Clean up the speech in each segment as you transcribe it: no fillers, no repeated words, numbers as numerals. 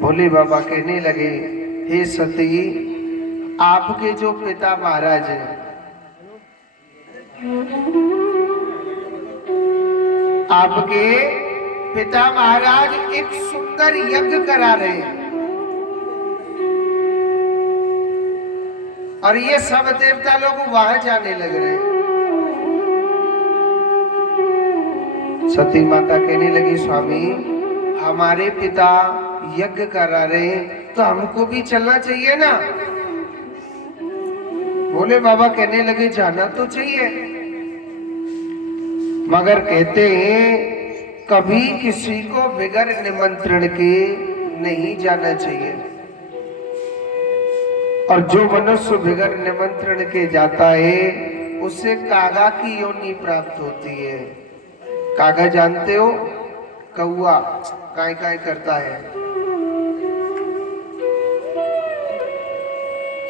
भोले बाबा कहने लगे, हे सती, आपके जो पिता महाराज हैं, आपके पिता महाराज एक सुंदर यज्ञ करा रहे हैं और ये सब देवता लोग वहां जाने लग रहे हैं। सती माता कहने लगी, स्वामी, हमारे पिता यज्ञ करा रहे हैं तो हमको भी चलना चाहिए ना। भोले बाबा कहने लगे, जाना तो चाहिए, मगर कहते हैं कभी किसी को बिगर निमंत्रण के नहीं जाना चाहिए। और जो मनुष्य बिगर निमंत्रण के जाता है उसे कागा की योनि प्राप्त होती है। कागा जानते हो? कौआ काय काय करता है।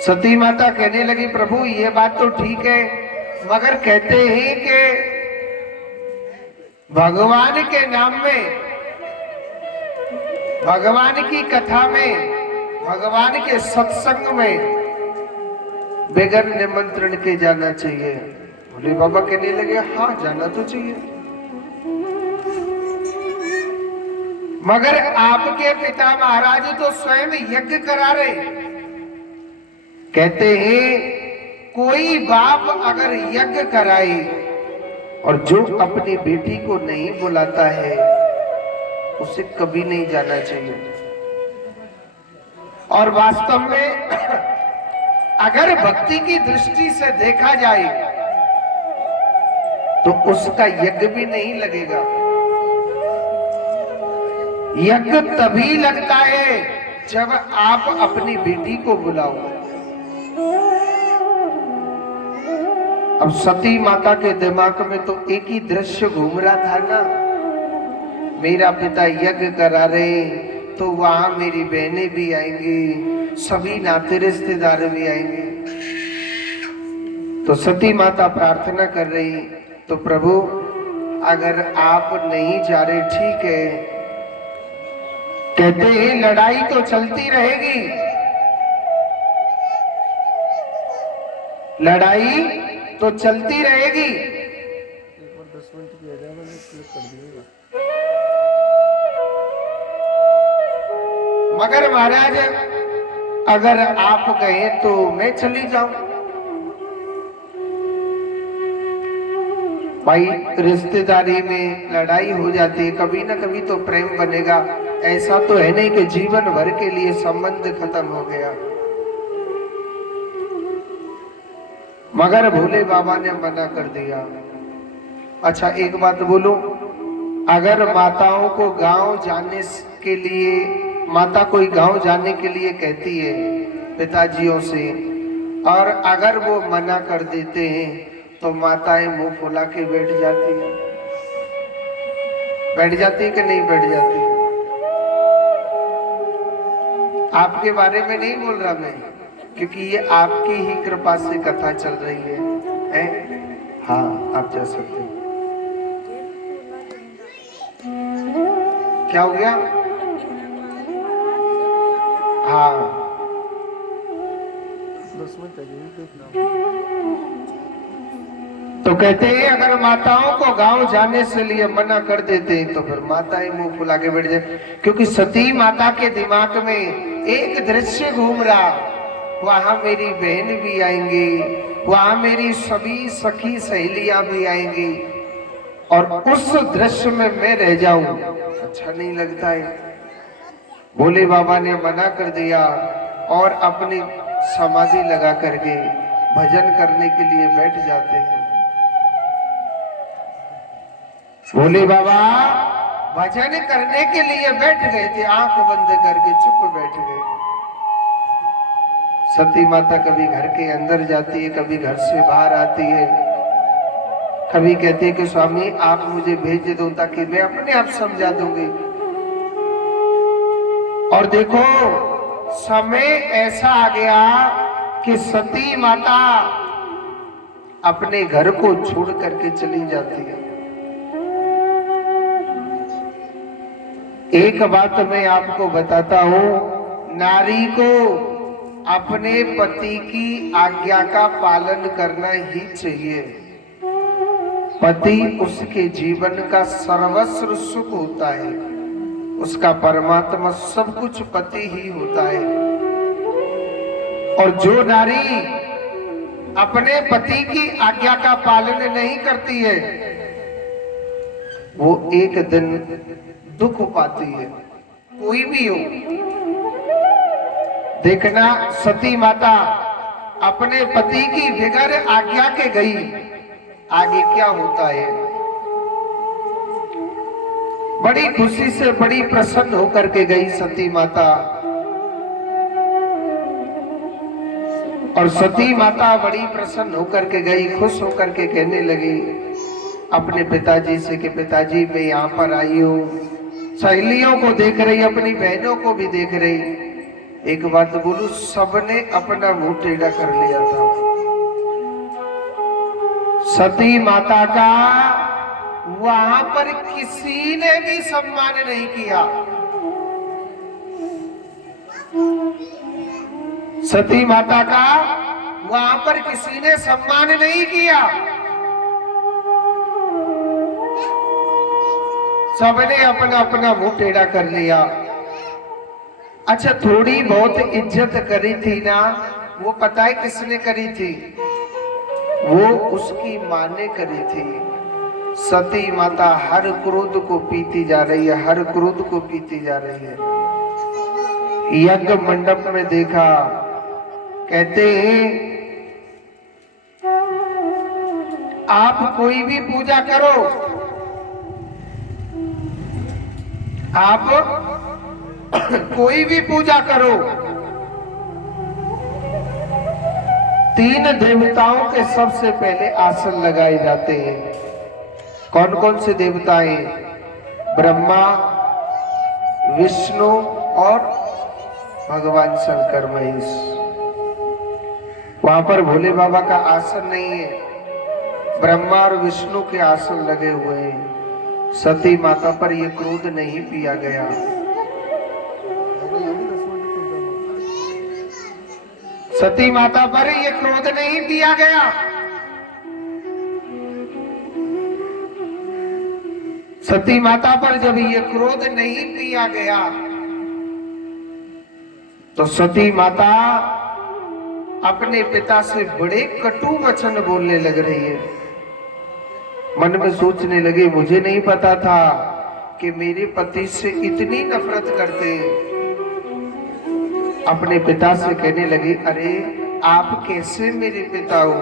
सती माता कहने लगी, प्रभु ये बात तो ठीक है, मगर कहते हैं कि भगवान के नाम में, भगवान की कथा में, भगवान के सत्संग में बगैर निमंत्रण के जाना चाहिए। भोले बाबा कहने लगे, हाँ जाना तो चाहिए, मगर आपके पिता महाराज तो स्वयं यज्ञ करा रहे। कहते हैं कोई बाप अगर यज्ञ कराए और जो अपनी बेटी को नहीं बुलाता है उसे कभी नहीं जाना चाहिए। और वास्तव में अगर भक्ति की दृष्टि से देखा जाए तो उसका यज्ञ भी नहीं लगेगा। यज्ञ तभी लगता है जब आप अपनी बेटी को बुलाओ। अब सती माता के दिमाग में तो एक ही दृश्य घूम रहा था ना, मेरा पिता यज्ञ करा रहे तो वहां मेरी बहनें भी आएंगी, सभी नाते रिश्तेदार भी आएंगे। तो सती माता प्रार्थना कर रही, तो प्रभु अगर आप नहीं जा रहे ठीक है, कहते हैं लड़ाई तो चलती रहेगी, लड़ाई तो चलती रहेगी, मगर महाराज अगर आप कहें तो मैं चली जाऊं। भाई रिश्तेदारी में लड़ाई हो जाती है, कभी ना कभी तो प्रेम बनेगा। ऐसा तो है नहीं कि जीवन भर के लिए संबंध खत्म हो गया। मगर भोले बाबा ने मना कर दिया। अच्छा एक बात बोलो, अगर माताओं को गांव जाने के लिए, माता कोई गांव जाने के लिए कहती है पिताजियों से, और अगर वो मना कर देते हैं तो माताएं मुंह फुला के बैठ जाती है। बैठ जाती कि नहीं बैठ जाती? आपके बारे में नहीं बोल रहा मैं, क्योंकि ये आपकी ही कृपा से कथा चल रही है? हाँ आप जा सकते हैं। क्या हो गया? हाँ 10 मिनट। तो कहते हैं अगर माताओं को गांव जाने से लिए मना कर देते हैं तो फिर माताएं मुंह फुला के बैठ जाए, क्योंकि सती माता के दिमाग में एक दृश्य घूम रहा, वहां मेरी बहन भी आएंगी, वहां मेरी सभी सखी सहेलियां भी आएंगी, और उस दृश्य में मैं रह जाऊं, अच्छा नहीं लगता है। भोले बाबा ने मना कर दिया और अपनी समाधि लगा करके भजन करने के लिए बैठ जाते हैं। भोले बाबा भजन करने के लिए बैठ गए थे, आंख बंद करके चुप बैठ गए। सती माता कभी घर के अंदर जाती है, कभी घर से बाहर आती है, कभी कहती है कि स्वामी आप मुझे भेज दो ताकि मैं अपने आप समझा दूंगी। और देखो समय ऐसा आ गया कि सती माता अपने घर को छोड़ करके चली जाती है। एक बात मैं आपको बताता हूं, नारी को अपने पति की आज्ञा का पालन करना ही चाहिए। पति उसके जीवन का सर्वस्व सुख होता है, उसका परमात्मा सब कुछ पति ही होता है। और जो नारी अपने पति की आज्ञा का पालन नहीं करती है, वो एक दिन दुख पाती है, कोई भी हो। देखना, सती माता अपने पति की बगैर आज्ञा के गई, आगे क्या होता है। बड़ी खुशी से, बड़ी प्रसन्न होकर के गई सती माता। और सती माता बड़ी प्रसन्न होकर के गई, खुश होकर के कहने लगी अपने पिताजी से कि पिताजी मैं यहाँ पर आई हूँ, सहेलियों को देख रही, अपनी बहनों को भी देख रही। एक बात बोलूं, सबने अपना मुंह टेढ़ा कर लिया था। सती माता का वहां पर किसी ने भी सम्मान नहीं किया। सती माता का वहां पर किसी ने सम्मान नहीं किया। सबने अपना अपना मुंह टेढ़ा कर लिया। अच्छा, थोड़ी बहुत इज्जत करी थी ना, वो पता है किसने करी थी? वो उसकी मां ने करी थी। सती माता हर क्रोध को पीती जा रही है, हर क्रोध को पीती जा रही है। यज्ञ मंडप में देखा, कहते हैं आप कोई भी पूजा करो, आप कोई भी पूजा करो, 3 देवताओं के सबसे पहले आसन लगाए जाते हैं। कौन कौन से देवताएं? ब्रह्मा, विष्णु और भगवान शंकर महेश। वहां पर भोले बाबा का आसन नहीं है, ब्रह्मा और विष्णु के आसन लगे हुए हैं। सती माता पर यह क्रोध नहीं पिया गया। सती माता पर यह क्रोध नहीं पिया गया। सती माता पर जब ये क्रोध नहीं पिया गया, तो सती माता अपने पिता से बड़े कटु वचन बोलने लग रही है। मन में सोचने लगे, मुझे नहीं पता था कि मेरे पति से इतनी नफरत करते हैं। अपने पिता से कहने लगी, अरे आप कैसे मेरे पिता हो?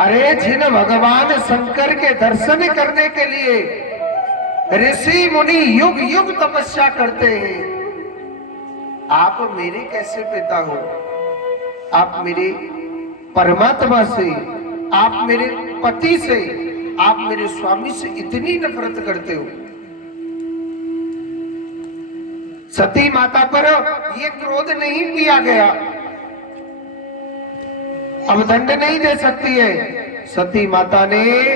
अरे जिन भगवान शंकर के दर्शन करने के लिए ऋषि मुनि युग युग तपस्या करते हैं, आप मेरे कैसे पिता हो? आप मेरे परमात्मा से, आप मेरे पति से, आप मेरे स्वामी से इतनी नफरत करते हो। सती माता पर यह क्रोध नहीं पिया गया। अब दंड नहीं दे सकती है। सती माता ने